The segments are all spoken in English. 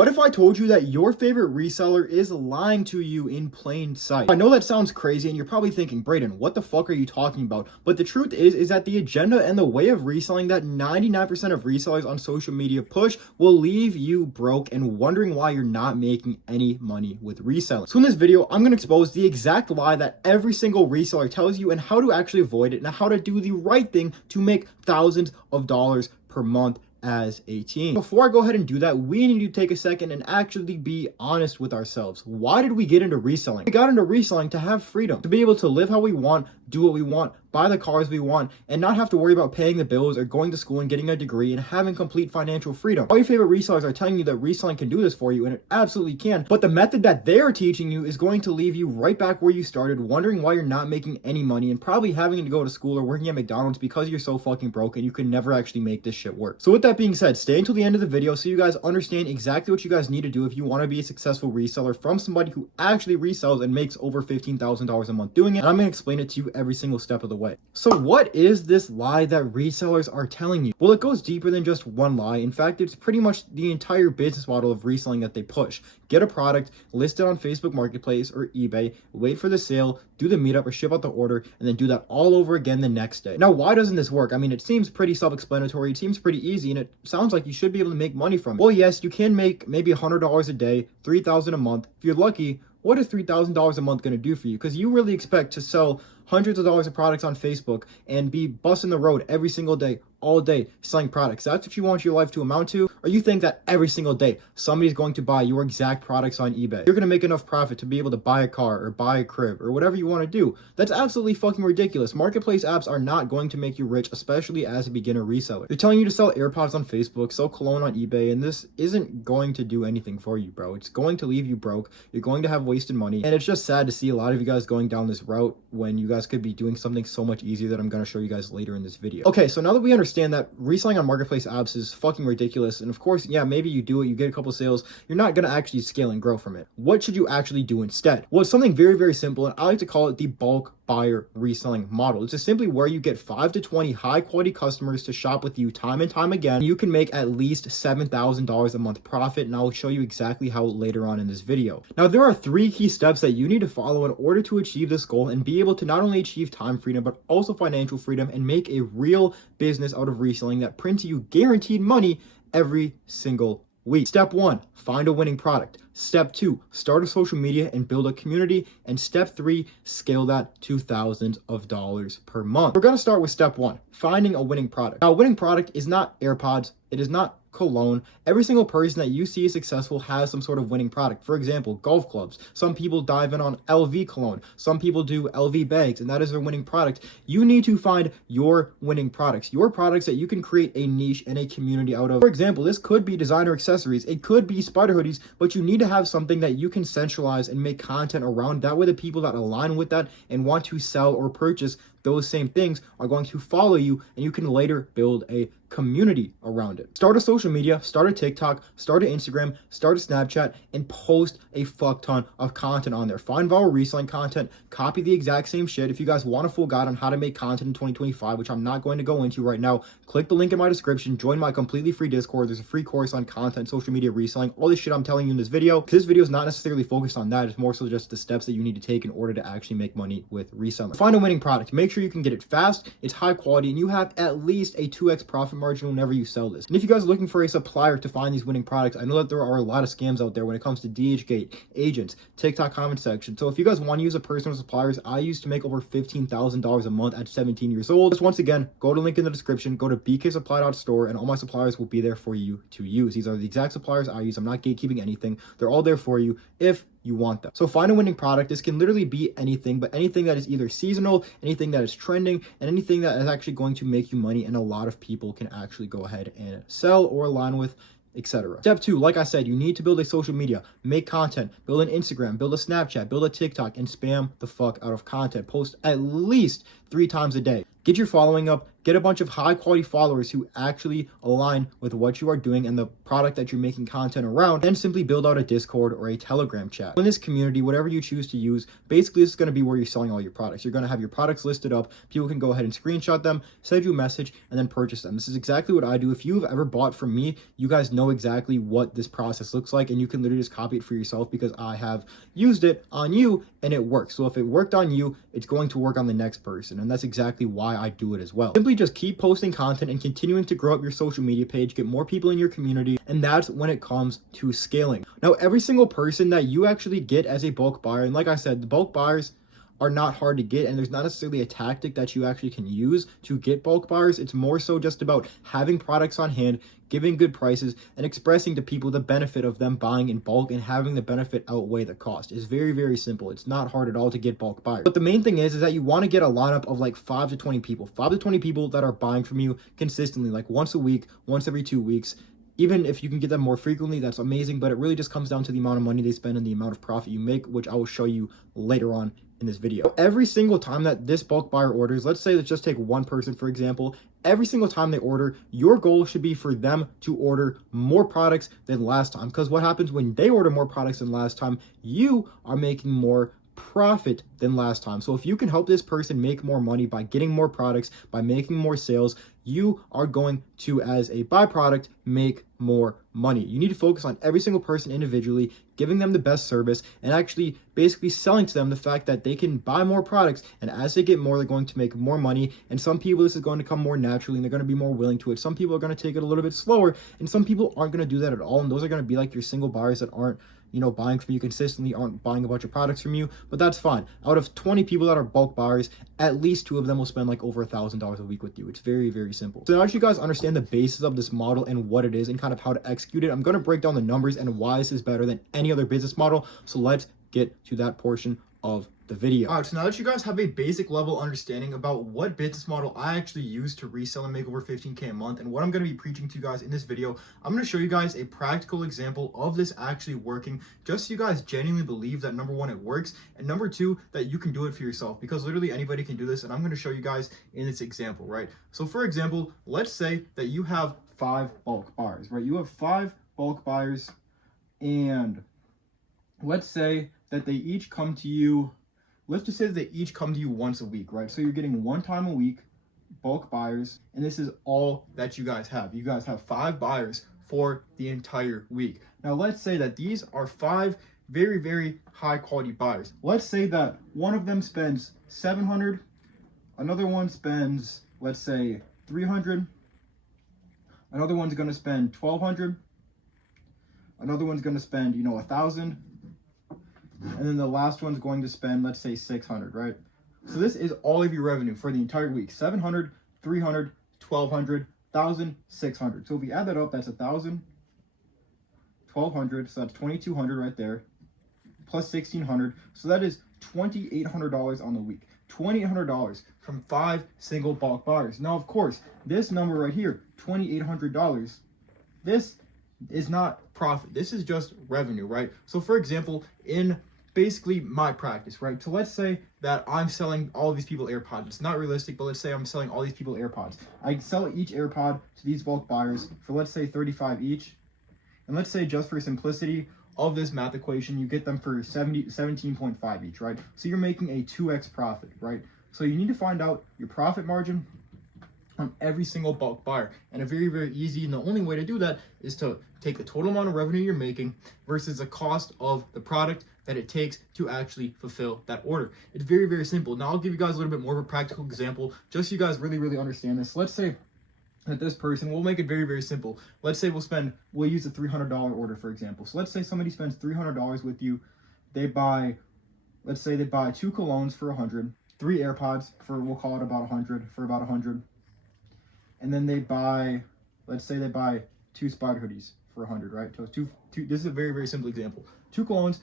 What if I told you that your favorite reseller is lying to you in plain sight? I know that sounds crazy and you're probably thinking, Brayden, what the fuck are you talking about? But the truth is that the agenda and the way of reselling that 99% of resellers on social media push will leave you broke and wondering why you're not making any money with reselling. So in this video, I'm going to expose the exact lie that every single reseller tells you and how to actually avoid it and how to do the right thing to make thousands of dollars per month as a team. Before I go ahead and do that, we need to take a second and actually be honest with ourselves. Why did we get into reselling? We got into reselling to have freedom, to be able to live how we want, do what we want, buy the cars we want, and not have to worry about paying the bills or going to school and getting a degree and having complete financial freedom. All your favorite resellers are telling you that reselling can do this for you, and it absolutely can, but the method that they are teaching you is going to leave you right back where you started, wondering why you're not making any money and probably having to go to school or working at McDonald's because you're so fucking broke and you can never actually make this shit work. So with that being said, stay until the end of the video so you guys understand exactly what you guys need to do if you want to be a successful reseller from somebody who actually resells and makes over $15,000 a month doing it, and I'm going to explain it to you every single step of the way. So what is this lie that resellers are telling you? Well, it goes deeper than just one lie. In fact, it's pretty much the entire business model of reselling that they push. Get a product, list it on Facebook Marketplace or eBay, wait for the sale, do the meetup or ship out the order, and then do that all over again the next day. Now, why doesn't this work? I mean, it seems pretty self-explanatory. It seems pretty easy, and it sounds like you should be able to make money from it. Well, yes, you can make maybe $100 a day, $3,000 a month. If you're lucky, what is $3,000 a month going to do for you? Because you really expect to sell hundreds of dollars of products on Facebook and be busting the road every single day, all day, selling products. That's what you want your life to amount to? Or you think that every single day somebody's going to buy your exact products on eBay? You're going to make enough profit to be able to buy a car or buy a crib or whatever you want to do. That's absolutely fucking ridiculous. Marketplace apps are not going to make you rich, especially as a beginner reseller. They're telling you to sell AirPods on Facebook, sell cologne on eBay, and this isn't going to do anything for you, bro. It's going to leave you broke. You're going to have wasted money. And it's just sad to see a lot of you guys going down this route when you guys could be doing something so much easier that I'm going to show you guys later in this video. Okay, so now that we understand that reselling on marketplace apps is fucking ridiculous, and of course, yeah, maybe you do it, you get a couple sales, you're not going to actually scale and grow from it. What should you actually do instead? Well, it's something very, very simple, and I like to call it the bulk buyer reselling model. It's just simply where you get 5 to 20 high quality customers to shop with you time and time again. You can make at least $7,000 a month profit, and I'll show you exactly how later on in this video. Now, there are 3 key steps that you need to follow in order to achieve this goal and be able to not only achieve time freedom, but also financial freedom and make a real business out of reselling that prints you guaranteed money every single week. Step 1, find a winning product. Step 2, start a social media and build a community. And step 3, scale that to thousands of dollars per month. We're going to start with step 1, finding a winning product. Now, a winning product is not AirPods. It is not cologne. Every single person that you see is successful has some sort of winning product. For example, golf clubs. Some people dive in on LV cologne. Some people do LV bags, and that is their winning product. You need to find your winning products, your products that you can create a niche and a community out of. For example, this could be designer accessories. It could be spider hoodies, but you need to have something that you can centralize and make content around. That way the people that align with that and want to sell or purchase those same things are going to follow you, and you can later build a community around it. Start a social media, start a TikTok, start an Instagram, start a Snapchat, and post a fuck ton of content on there. Find viral reselling content, copy the exact same shit. If you guys want a full guide on how to make content in 2025, which I'm not going to go into right now, click the link in my description, join my completely free Discord. There's a free course on content, social media reselling, all this shit I'm telling you in this video. This video is not necessarily focused on that. It's more so just the steps that you need to take in order to actually make money with reselling. Find a winning product. Make sure you can get it fast, it's high quality, and you have at least a 2x profit margin whenever you sell this. And if you guys are looking for a supplier to find these winning products, I know that there are a lot of scams out there when it comes to DHgate, agents, TikTok comment section. So if you guys want to use a personal suppliers, I used to make over $15,000 a month at 17 years old. Just once again, go to link in the description, go to bksupply.store, and all my suppliers will be there for you to use. These are the exact suppliers I use. I'm not gatekeeping anything. They're all there for you if you want them. So find a winning product. This can literally be anything, but anything that is either seasonal, anything that is trending, and anything that is actually going to make you money and a lot of people can actually go ahead and sell or align with, etc. Step 2, like I said, you need to build a social media, make content, build an Instagram, build a Snapchat, build a TikTok, and spam the fuck out of content. Post at least 3 times a day. Get your following up, get get a bunch of high quality followers who actually align with what you are doing and the product that you're making content around, then simply build out a Discord or a Telegram chat. In this community, whatever you choose to use, basically this is going to be where you're selling all your products. You're going to have your products listed up. People can go ahead and screenshot them, send you a message, and then purchase them. This is exactly what I do. If you've ever bought from me, you guys know exactly what this process looks like, and you can literally just copy it for yourself because I have used it on you and it works. So if it worked on you, it's going to work on the next person, and that's exactly why I do it as well. Simply just keep posting content and continuing to grow up your social media page, get more people in your community, and that's when it comes to scaling. Now, every single person that you actually get as a bulk buyer, and like I said, the bulk buyers are not hard to get, and there's not necessarily a tactic that you actually can use to get bulk buyers. It's more so just about having products on hand, giving good prices, and expressing to people the benefit of them buying in bulk and having the benefit outweigh the cost. It's very, very simple. It's not hard at all to get bulk buyers. But the main thing is that you want to get a lineup of like 5 to 20 people. 5 to 20 people that are buying from you consistently, like once a week, once every 2 weeks. Even if you can get them more frequently, that's amazing, but it really just comes down to the amount of money they spend and the amount of profit you make, which I will show you later on in this video. Every single time that this bulk buyer orders, let's say, let's just take one person for example, every single time they order, your goal should be for them to order more products than last time, because what happens when they order more products than last time, you are making more profit than last time. So if you can help this person make more money by getting more products, by making more sales, you are going to, as a byproduct, make more money. You need to focus on every single person individually, giving them the best service, and actually basically selling to them the fact that they can buy more products, and as they get more, they're going to make more money. And some people, this is going to come more naturally and they're going to be more willing to it. Some people are going to take it a little bit slower, and some people aren't going to do that at all, and those are going to be like your single buyers that aren't, you know, buying from you consistently, aren't buying a bunch of products from you, but that's fine. Out of 20 people that are bulk buyers, at least 2 of them will spend like over $1,000 a week with you. It's very, very simple. So now that you guys understand the basis of this model and what it is and kind of how to execute it, I'm going to break down the numbers and why this is better than any other business model. So let's get to that portion of the video. All right, so now that you guys have a basic level understanding about what business model I actually use to resell and make over 15K a month and what I'm going to be preaching to you guys in this video, I'm going to show you guys a practical example of this actually working, just so you guys genuinely believe that number one, it works, and number two, that you can do it for yourself, because literally anybody can do this, and I'm going to show you guys in this example, right? So for example, let's say that you have 5 bulk buyers, right? You have 5 bulk buyers, and let's say that they each come to you, let's just say that they each come to you once a week, right? So you're getting 1 time a week, bulk buyers, and this is all that you guys have. You guys have 5 buyers for the entire week. Now let's say that these are 5 very, very high quality buyers. Let's say that one of them spends $700, another one spends, let's say, $300, another one's gonna spend $1,200, another one's gonna spend, you know, $1,000, and then the last one's going to spend, let's say, $600, right? So this is all of your revenue for the entire week: $700, $300, $1,200, $1,000, $600. So if we add that up, that's $1,000, $1,200, so that's $2,200 right there, plus $1,600. So that is $2,800 on the week. $2,800 from 5 single bulk buyers. Now, of course, this number right here, $2,800, this is not profit. This is just revenue, right? So for example, in basically my practice, right? So let's say that I'm selling all of these people AirPods. It's not realistic, but let's say I'm selling all these people AirPods. I sell each AirPod to these bulk buyers for, let's say, $35 each. And let's say, just for simplicity of this math equation, you get them for 17.5 each, right? So you're making a 2x profit, right? So you need to find out your profit margin on every single bulk buyer, and a very, very easy, and the only way to do that is to take the total amount of revenue you're making versus the cost of the product that it takes to actually fulfill that order. It's very, very simple. Now I'll give you guys a little bit more of a practical example, just so you guys really, really understand this. Let's say that this person, we'll make it very, very simple. Let's say we'll use a $300 order, for example. So let's say somebody spends $300 with you. They buy, let's say they buy 2 colognes for $100, 3 AirPods for, we'll call it about $100, and then they buy, let's say they buy 2 spider hoodies for $100, right? So two, this is a very, very simple example. 2 colognes,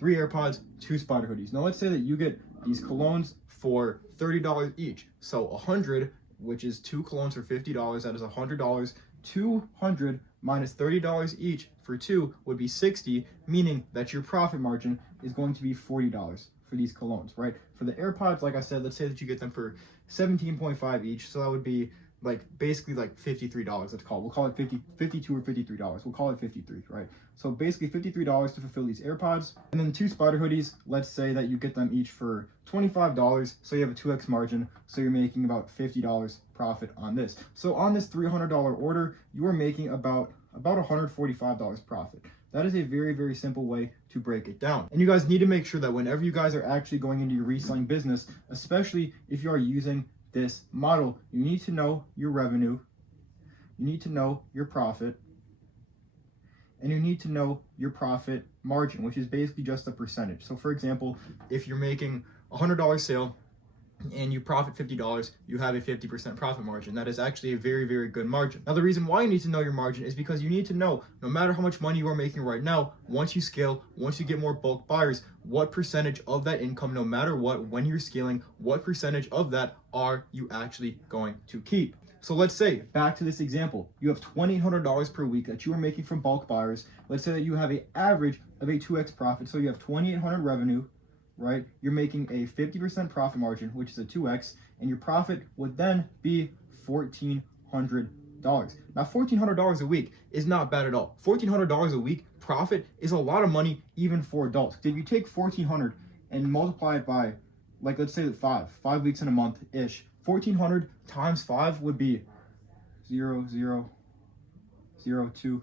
3 AirPods, 2 spider hoodies. Now let's say that you get these colognes for $30 each. So 100, which is 2 colognes for $50, that is $100. 200 minus $30 each for 2 would be 60, meaning that your profit margin is going to be $40. for these colognes, right? For the AirPods, like I said, let's say that you get them for 17.5 each, so that would be like basically like $53. Let's call it. We'll call it 52 or $53. We'll call it 53, right? So basically $53 to fulfill these AirPods. And then 2 spider hoodies, let's say that you get them each for $25, so you have a 2x margin, so you're making about $50 profit on this. So on this $300 order, you are making about $145 profit. That is a very, very simple way to break it down. And you guys need to make sure that whenever you guys are actually going into your reselling business, especially if you are using this model, you need to know your revenue, you need to know your profit, and you need to know your profit margin, which is basically just a percentage. So for example, if you're making a $100 sale and you profit $50, you have a 50% profit margin. That is actually a very, very good margin. Now, the reason why you need to know your margin is because you need to know, no matter how much money you are making right now, once you scale, once you get more bulk buyers, what percentage of that income, no matter what, when you're scaling, what percentage of that are you actually going to keep? So let's say, back to this example, you have $2,800 per week that you are making from bulk buyers. Let's say that you have an average of a 2x profit. So you have $2,800 revenue, right? You're making a 50% profit margin, which is a 2x, and your profit would then be $1,400. Now, $1,400 a week is not bad at all. $1,400 a week profit is a lot of money even for adults. If you take $1,400 and multiply it by, like, let's say that 5 weeks in a month-ish, 1,400 times 5 would be 0.0002.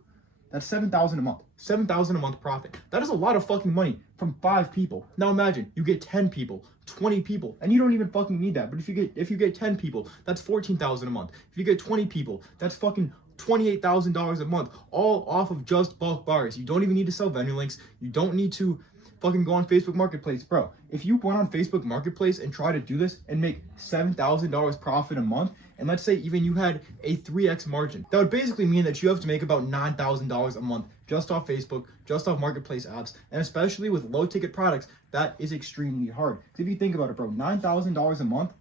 That's $7,000 a month. $7,000 a month profit. That is a lot of fucking money from 5 people. Now imagine you get 10 people, 20 people, and you don't even fucking need that. But if you get 10 people, that's $14,000 a month. If you get 20 people, that's fucking $28,000 a month, all off of just bulk buyers. You don't even need to sell vendor links. You don't need to fucking go on Facebook Marketplace, bro. If you went on Facebook Marketplace and try to do this and make $7,000 profit a month, and let's say even you had a 3x margin, that would basically mean that you have to make about $9,000 a month just off Facebook, just off Marketplace apps, and especially with low ticket products, that is extremely hard. Because if you think about it, bro, $9,000 a month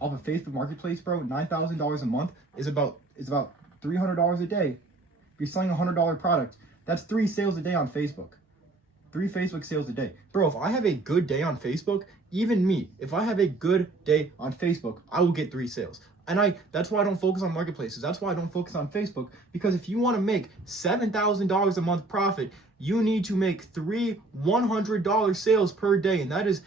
off of Facebook Marketplace, bro, $9,000 a month is about $300 a day. If you're selling a $100 product, that's 3 sales a day on Facebook. 3 Facebook sales a day. Bro, if I have a good day on Facebook, even me, if I have a good day on Facebook, I will get 3 sales. And that's why I don't focus on marketplaces. That's why I don't focus on Facebook, because if you want to make $7,000 a month profit, you need to make 3 $100 sales per day. And that is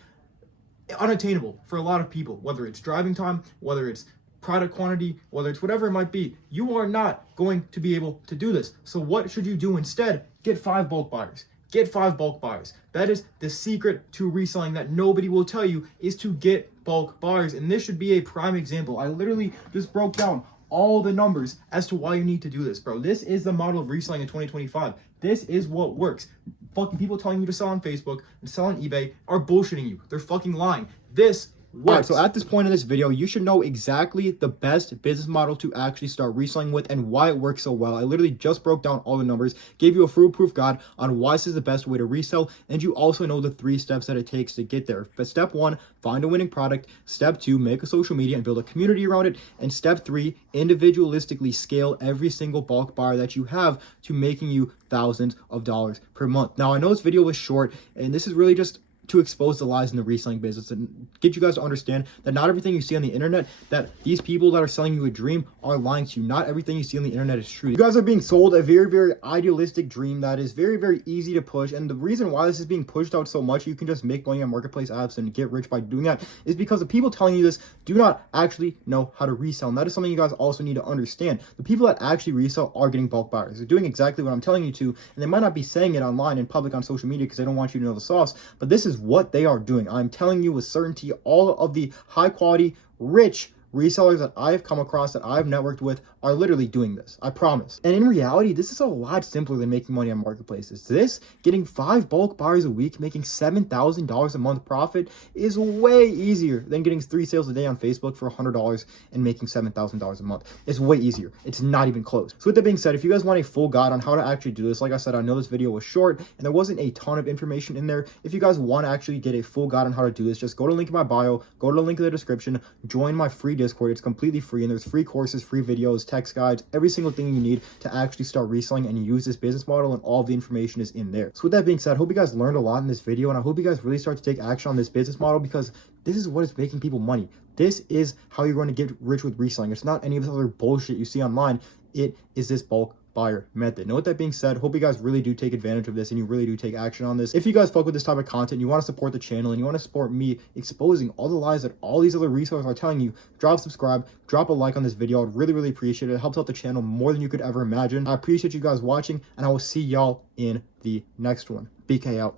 unattainable for a lot of people, whether it's driving time, whether it's product quantity, whether it's whatever it might be. You are not going to be able to do this. So what should you do instead? Get 5 bulk buyers. Get 5 bulk buyers. That is the secret to reselling that nobody will tell you, is to get bulk buyers. And this should be a prime example. I literally just broke down all the numbers as to why you need to do this, bro. This is the model of reselling in 2025. This is what works. Fucking people telling you to sell on Facebook and sell on eBay are bullshitting you. They're fucking lying. This works. All right, so at this point in this video, you should know exactly the best business model to actually start reselling with and why it works so well. I literally just broke down all the numbers, gave you a foolproof guide on why this is the best way to resell, and you also know the 3 steps that it takes to get there. But step 1, find a winning product. Step 2, make a social media and build a community around it. And step 3, individualistically scale every single bulk buyer that you have to making you thousands of dollars per month. Now, I know this video was short, and this is really just to expose the lies in the reselling business and get you guys to understand that not everything you see on the internet, that these people that are selling you a dream are lying to you. Not everything you see on the internet is true. You guys are being sold a very, very idealistic dream that is very, very easy to push. And the reason why this is being pushed out so much, you can just make money on marketplace apps and get rich by doing that, is because the people telling you this do not actually know how to resell. And that is something you guys also need to understand. The people that actually resell are getting bulk buyers. They're doing exactly what I'm telling you to, and they might not be saying it online in public on social media because they don't want you to know the sauce, but this is what they are doing. I'm telling you with certainty, all of the high quality, rich resellers that I've come across, that I've networked with, are literally doing this. I promise. And in reality, this is a lot simpler than making money on marketplaces. This, getting 5 bulk buyers a week, making $7,000 a month profit, is way easier than getting 3 sales a day on Facebook for $100 and making $7,000 a month. It's way easier. It's not even close. So with that being said, if you guys want a full guide on how to actually do this, like I said, I know this video was short and there wasn't a ton of information in there. If you guys want to actually get a full guide on how to do this, just go to the link in my bio, go to the link in the description, join my free Discord. It's completely free, and there's free courses, free videos, text guides, every single thing you need to actually start reselling and use this business model, and all of the information is in there. So with that being said, I hope you guys learned a lot in this video, and I hope you guys really start to take action on this business model, because this is what is making people money. This is how you're going to get rich with reselling. It's not any of this other bullshit you see online. It is this bulk buyer method. Now with that being said, hope you guys really do take advantage of this and you really do take action on this. If you guys fuck with this type of content, you want to support the channel and you want to support me exposing all the lies that all these other resellers are telling you, drop subscribe, drop a like on this video. I'd really appreciate it. It helps out the channel more than you could ever imagine. I appreciate you guys watching, and I will see y'all in the next one. BK out.